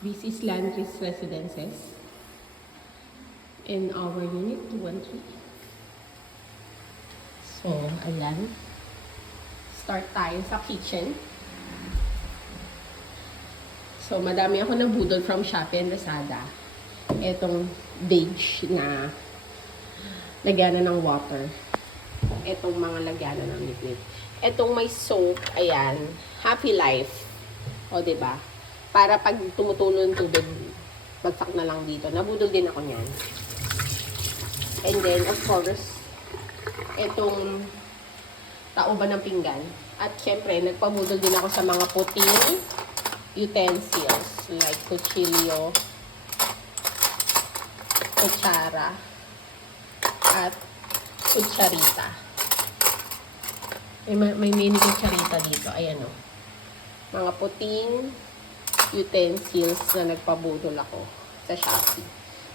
This is Landry's Residences in our unit 213. So, ayan. Start tayo sa kitchen. So, madami ako nabudol from Shopee and Lazada. Etong beige na lagyanan ng water. Etong mga lagyanan ng liquid. Etong may soap, ayan, Happy Life. O, diba? Para pag tumutulo ng tubig, bagsak na lang dito. Nabudol din ako niyan. And then, of course, itong tauban ng pinggan. At syempre, nagpabudol din ako sa mga puting utensils. Like kutsilyo, kutsara, at kutsarita. May mini kutsarita dito. Ayan o. Mga puting utensils na nagpabudol ako sa Shopee.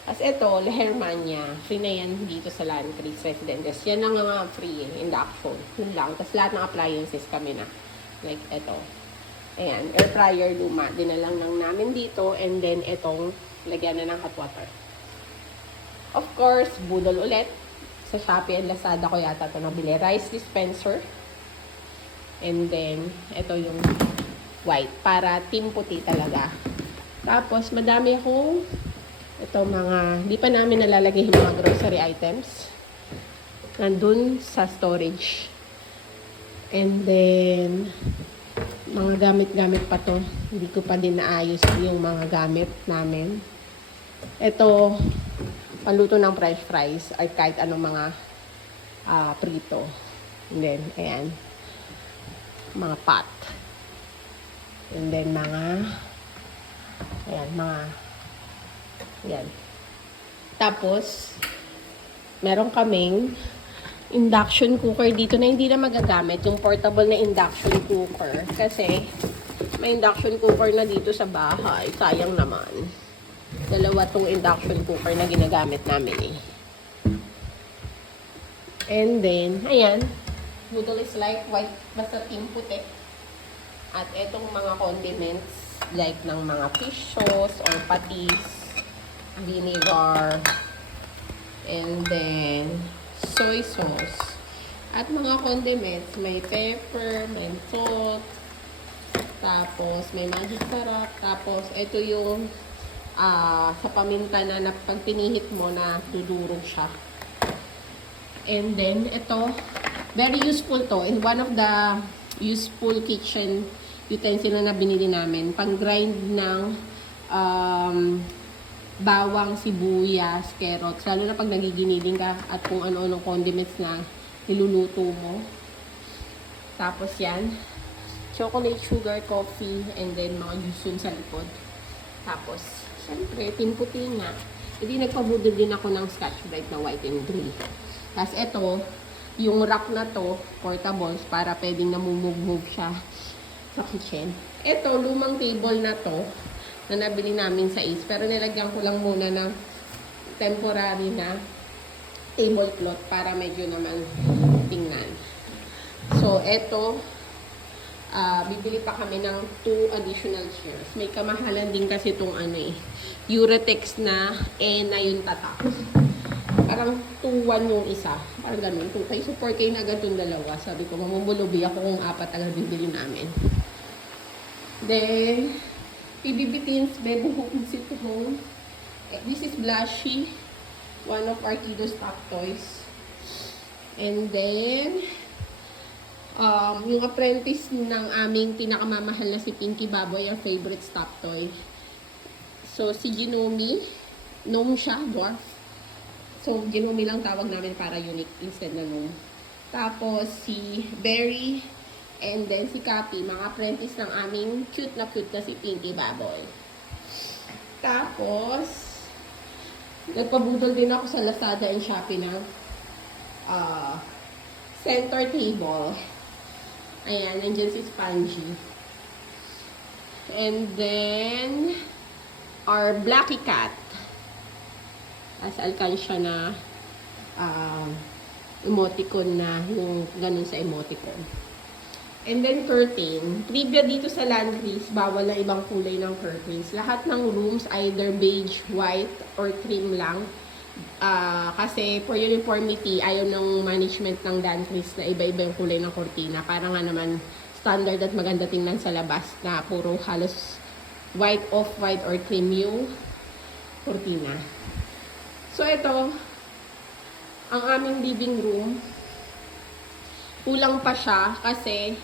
As ito, Lehermania, free na yan dito sa Landry's Residences. Yan ang mga free induction. Yun lang. Tapos lahat ng appliances kami na. Like ito. Ayan, air fryer luma. Dinalang lang namin dito. And then itong lagyan na ng hot water. Of course, budol ulit. Sa Shopee and Lazada ko yata ito nabili. Rice dispenser. And then, ito yung white. Para team puti talaga. Tapos, madami akong ito mga, di pa namin nalalagay yung mga grocery items. Nandun sa storage. And then, mga gamit-gamit pa to. Hindi ko pa din naayos yung mga gamit namin. Ito, paluto ng french fries ay kahit anong mga prito. And then, ayan. Mga pot. And then, yan. Tapos, meron kaming induction cooker dito na hindi na magagamit. Yung portable na induction cooker. Kasi, may induction cooker na dito sa bahay. Sayang naman. Dalawa tong induction cooker na ginagamit namin eh. And then, ayan. Noodle is like white, basta team puti. At etong mga condiments, like ng mga fish sauce or patis, vinegar, and then soy sauce. At mga condiments, may pepper, may salt, tapos may magic sarap, tapos ito yung sa paminta na pag pinihit mo na dudurog siya. And then ito, very useful to. In one of the useful kitchen utensil na binili namin, pang-grind ng bawang, sibuyas, carrots, lalo na pag nagiginiling ka at kung ano-anong condiments na niluluto mo. Tapos yan, chocolate, sugar, coffee, and then mga juice sa likod. Tapos, syempre, timputi nga. Hindi nagpabudol din ako ng Scotch Brite na white and grey. Tapos ito, yung rack na to, portables, para pwedeng namumove-move siya sa kitchen. Ito, lumang table na to, na nabili namin sa Ace. Pero nilagyan ko lang muna ng temporary na tablecloth para medyo naman tingnan. So, ito, bibili pa kami ng 2 additional chairs. May kamahalan din kasi itong Uretex na na yung tatak. Parang 2-1 yung isa. Parang ganun. 2K. So, 4K na agad yung dalawa. Sabi ko, mamumulubi ako kung 4 agad bibili namin. Then, PBB Teens Bebo Hooked Sit Home. This is Blushy. One of our kiddos' top toys. And then, yung apprentice ng aming pinakamamahal na si Pinky Baboy, our favorite stop toy. So, si Ginomi, gnome siya, dwarf. So, Ginomi lang tawag namin para unique instead na gnome. Tapos, si Berry, and then si Cappy, mga apprentice ng aming cute na si Pinky Baboy. Tapos, nagpabudol din ako sa Lazada and Shopee ng center table. Ayan, nandiyan si Spongy. And then, our Blacky Cat. As alkansya na emoticon na yung ganun sa emoticon. And then curtain. Trivia dito sa Landry's, bawal na ibang kulay ng curtains. Lahat ng rooms, either beige, white, or cream lang. Kasi for uniformity, ayaw ng management ng Landry's na iba-iba yung kulay ng kortina. Para nga naman standard at maganda tingnan sa labas na puro halos white, off-white, or cream yung kortina. So ito, ang aming living room. Kulang pa siya kasi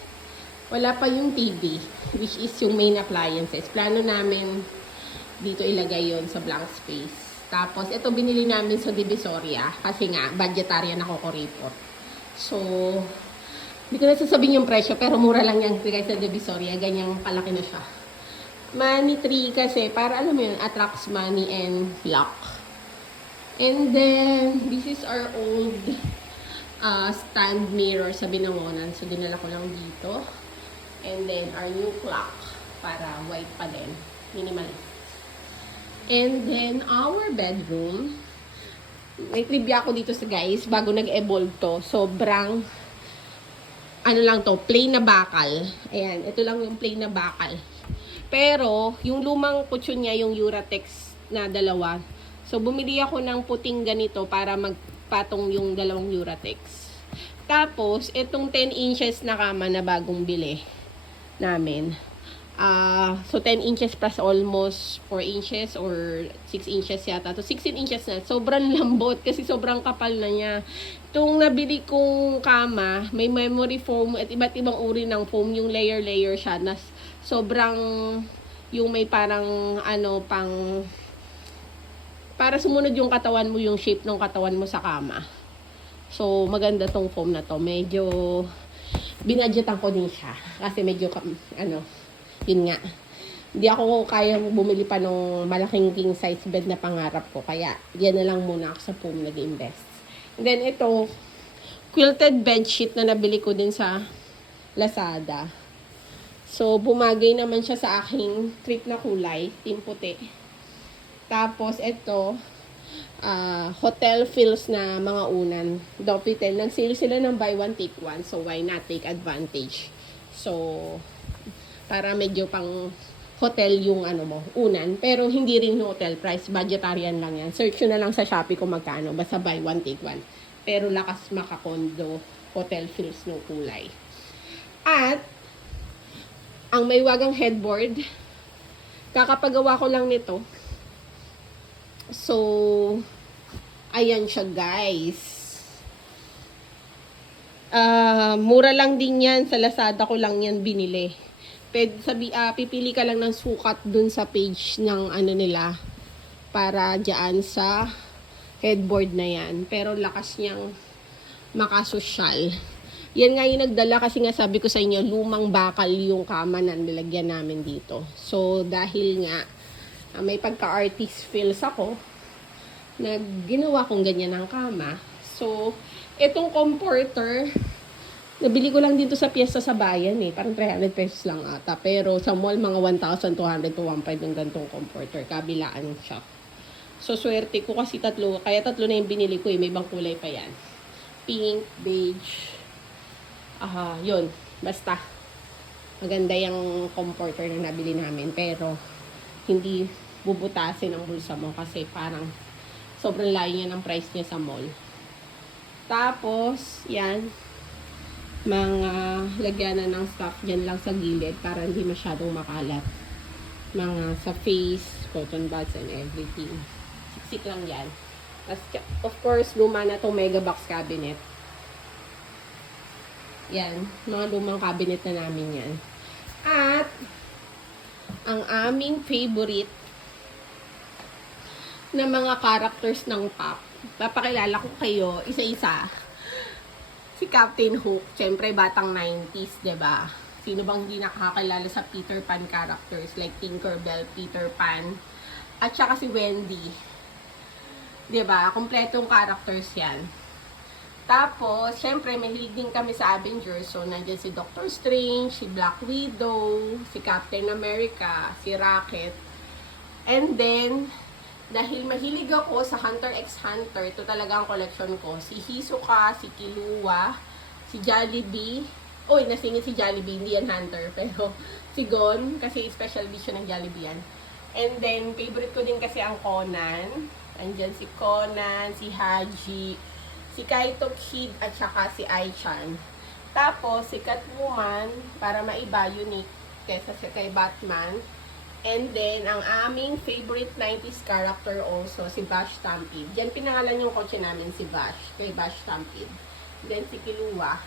wala pa yung TV, which is yung main appliances. Plano namin dito ilagay yon sa blank space. Tapos, ito binili namin sa Divisoria kasi nga, budgetarian ako kuripot. So, hindi ko na sasabihin yung presyo, pero mura lang yan guys sa Divisoria. Ganyang kalaki na siya. Money tree kasi, para alam mo yun, attracts money and luck. And then, this is our old stand mirror sa Binangonan. So, dinala ko lang dito. And then, our new clock para white pa din. Minimalist. And then, our bedroom. May trivia ako dito sa guys, bago nag-evolve to. Sobrang, ano lang to, plain na bakal. Ayan, ito lang yung plain na bakal. Pero, yung lumang kutsyon niya, yung Uratex na dalawa. So, bumili ako ng puting ganito para magpatong yung dalawang Uratex. Tapos, itong 10 inches na kama na bagong bili namin. So, 10 inches plus almost 4 inches or 6 inches yata. So, 16 inches na. Sobrang lambot kasi sobrang kapal na niya. Itong nabili kong kama, may memory foam at iba't ibang uri ng foam. Yung layer-layer siya. Na sobrang, yung may parang, pang, para sumunod yung katawan mo, yung shape ng katawan mo sa kama. So, maganda tong foam na to. Medyo binadgetan ko din siya. Kasi medyo, yun nga. Hindi ako kayang bumili pa ng malaking king size bed na pangarap ko. Kaya, yan na lang muna ako sa foam nag-invest. And then, ito, quilted bedsheet na nabili ko din sa Lazada. So, bumagay naman siya sa aking trip na kulay, team puti. Tapos, ito, hotel feels na mga unan. Dopitel, nag-sale sila ng buy one, take one. So, why not take advantage? So, para medyo pang hotel yung unan. Pero hindi rin hotel price. Budgetarian lang yan. Search nyo na lang sa Shopee kung magkano. Basta buy one, take one. Pero lakas makakondo, hotel feels ng kulay. At, ang may wagang headboard, kakapagawa ko lang nito. So, ayan siya guys. Mura lang din yan. Sa Lazada ko lang yan binili. Pipili ka lang ng sukat dun sa page ng nila. Para dyan sa headboard na yan. Pero lakas niyang makasosyal. Yan nga yung nagdala kasi nga sabi ko sa inyo, lumang bakal yung kama na nilagyan namin dito. So, dahil nga, may pagka-artist feels ako, ginawa kong ganyan ang kama. So, itong comforter, nabili ko lang dito sa piyesta sa bayan parang 300 pesos lang ata. Pero sa mall, mga 1,200 to 1,500 yung gantong comforter. Kabilaan siya. So, swerte ko kasi tatlo. Kaya tatlo na yung binili ko may ibang kulay pa yan. Pink, beige. Yun. Basta. Maganda yung comforter na nabili namin. Pero, hindi bubutasin ang bulsa mo kasi parang sobrang layo niya ng price niya sa mall. Tapos, yan. Mga lagyanan ng stuff dyan lang sa gilid para hindi masyadong makalat. Mga sa face, cotton buds and everything. Siksik lang yan. Tapos, of course, luma na itong mega box cabinet. Yan. Mga lumang cabinet na namin yan. At, ang aming favorite na mga characters ng Pop. Papakilala ko kayo isa-isa. Si Captain Hook, syempre batang 90s, 'di ba? Sino bang hindi nakakilala sa Peter Pan characters like Tinkerbell, Peter Pan, at saka si Wendy. 'Di ba? Kompletong characters 'yan. Tapos, syempre mahilig din kami sa Avengers. So nandiyan si Doctor Strange, si Black Widow, si Captain America, si Rocket. And then, dahil mahilig ako sa Hunter x Hunter, ito talaga ang collection ko. Si Hisoka, si Killua, si Jollibee, Uy, nasingit si Jollibee, hindi yan Hunter. Pero si Gon, kasi special edition ng Jollibee yan. And then, favorite ko din kasi ang Conan. Andyan si Conan, si Haji, si Kaito Kid, at saka si Ai-chan. Tapos, si Catwoman, para maiba, unique, kesa kay Batman. And then, ang aming favorite 90s character also, si Bash Stampede. Diyan pinangalan yung kotse namin, si Bash, kay Bash Stampede. Then, si Killua.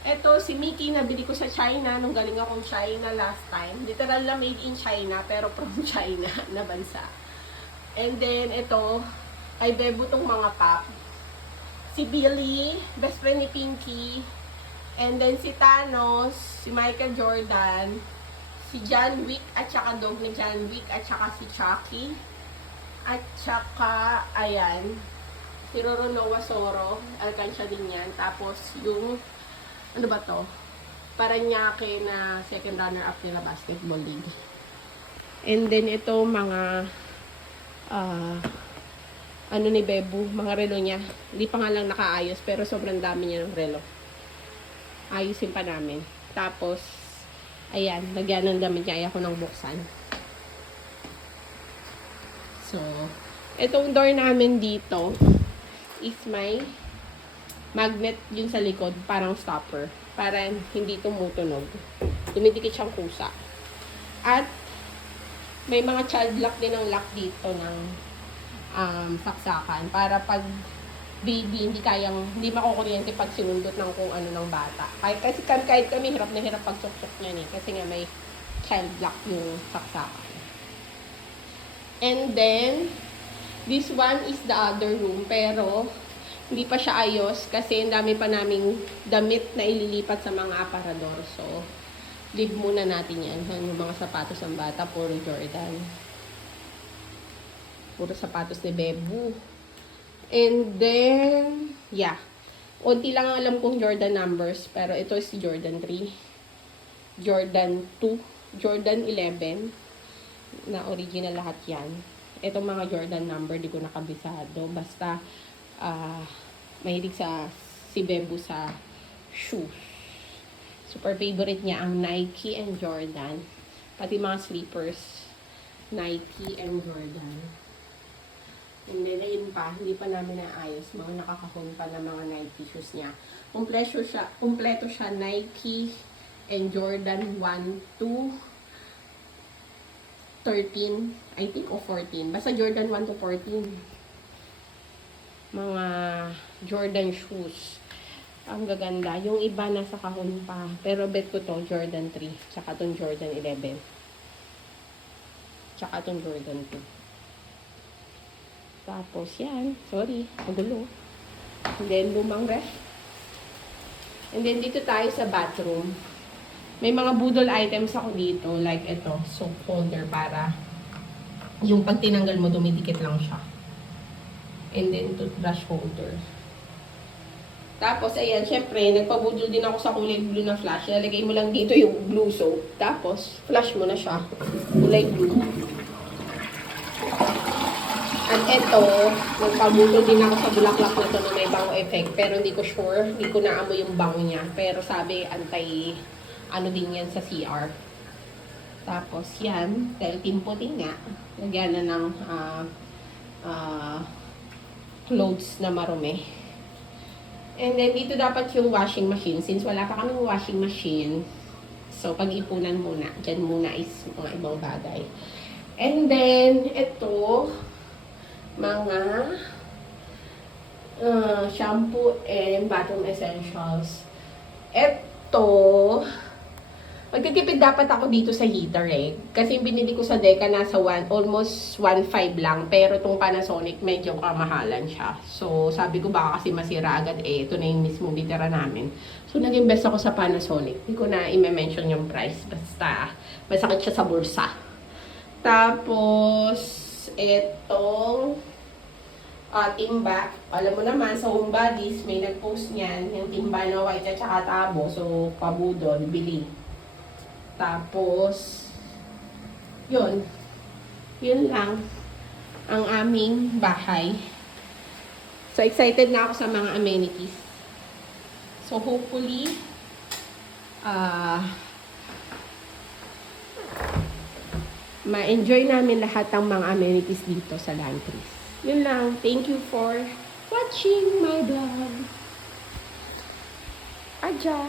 Ito, si Mickey, nabili ko sa China, nung galing akong China last time. Literal na made in China, pero from China na bansa. And then, ito, ay debut tong mga pop. Si Billy, best friend ni Pinky. And then, si Thanos, si Michael Jordan, si John Wick, at saka dog ni John Wick, at saka si Chucky. At saka, ayan, si Roronoa Soro, alkansya din yan. Tapos, yung, ano ba to? Paranaque na second runner-up nila basketball league. And then, ito, mga, ano ni Bebu, mga relo niya. Hindi pa nga lang nakaayos, pero sobrang dami niya ng relo. Ayusin pa namin. Tapos, ayan, lagyan ng damit niya. Ayaw ko nang buksan. So, itong door namin dito is may magnet yun sa likod, parang stopper. Para hindi tumutunog. Dumidikit siyang kusa. At, may mga child lock din ng lock dito ng saksakan. Para pag baby, hindi makukuryente pag sinundot ng kung ano ng bata. Kahit kami, hirap na hirap pagsuksok niyan eh. Kasi nga may child lock yung saksakan. And then, this one is the other room. Pero, hindi pa siya ayos kasi ang dami pa naming damit na ililipat sa mga aparador. So, leave muna natin yan. Yung mga sapatos ng bata, puro Jordan. Puro sapatos ni Bebu. And then, yeah. Unti lang ang alam kong Jordan numbers. Pero ito is Jordan 3. Jordan 2. Jordan 11. Na original lahat yan. Itong mga Jordan number, di ko nakabisado. Basta, mahilig si Bebu sa shoes. Super favorite niya ang Nike and Jordan. Pati mga slippers. Nike and Jordan. And then, ayun pa, hindi pa namin naayos. Mga nakakahon pa na mga Nike shoes niya. Kompleto siya Nike and Jordan 1 to 13, I think, o 14. Basta Jordan 1 to 14. Mga Jordan shoes. Ang gaganda. Yung iba nasa kahon pa. Pero bet ko to, Jordan 3. Tsaka tong Jordan 11. Tsaka tong Jordan 2. Tapos yan. Sorry. Magulo. And then, lumang ref. And then, dito tayo sa bathroom. May mga budol items ako dito. Like ito. Soap holder para yung pag tinanggal mo, dumidikit lang siya. And then, toothbrush holder. Tapos, ayan, syempre, nagpabudol din ako sa kulay blue na flash. Nalagay mo lang dito yung blue soap. Tapos, flash mo na siya. Kulay blue. At ito, nagpabudol din ako sa bulaklak na ito na may bango effect. Pero hindi ko sure. Hindi ko naamoy yung bango niya. Pero sabi, ano din yan sa CR. Tapos, yan. Dahil timputin nga. Lagyan na ng clothes na marumi. And then, dito dapat yung washing machine. Since wala pa kaming washing machine, so, pag-ipunan muna. Diyan muna is mga ibang bagay. And then, ito, mga shampoo and bathroom essentials. Ito, magtitipid dapat ako dito sa heater eh. Kasi yung binili ko sa Deca nasa almost 1.5 lang. Pero itong Panasonic medyo kamahalan siya. So sabi ko baka kasi masira agad eh. Ito na yung mismo bitira namin. So nag-invest ako sa Panasonic. Hindi ko na i-mention yung price. Basta masakit siya sa bulsa. Tapos itong timba. Alam mo naman sa Home Bodies may nag-post niyan. Yung timba na white at saka tabo. So pabudol, bili. Tapos, yun lang ang aming bahay. So, excited na ako sa mga amenities. So, hopefully, ma-enjoy namin lahat ng mga amenities dito sa Landtrees. Yun lang. Thank you for watching my vlog. Aja!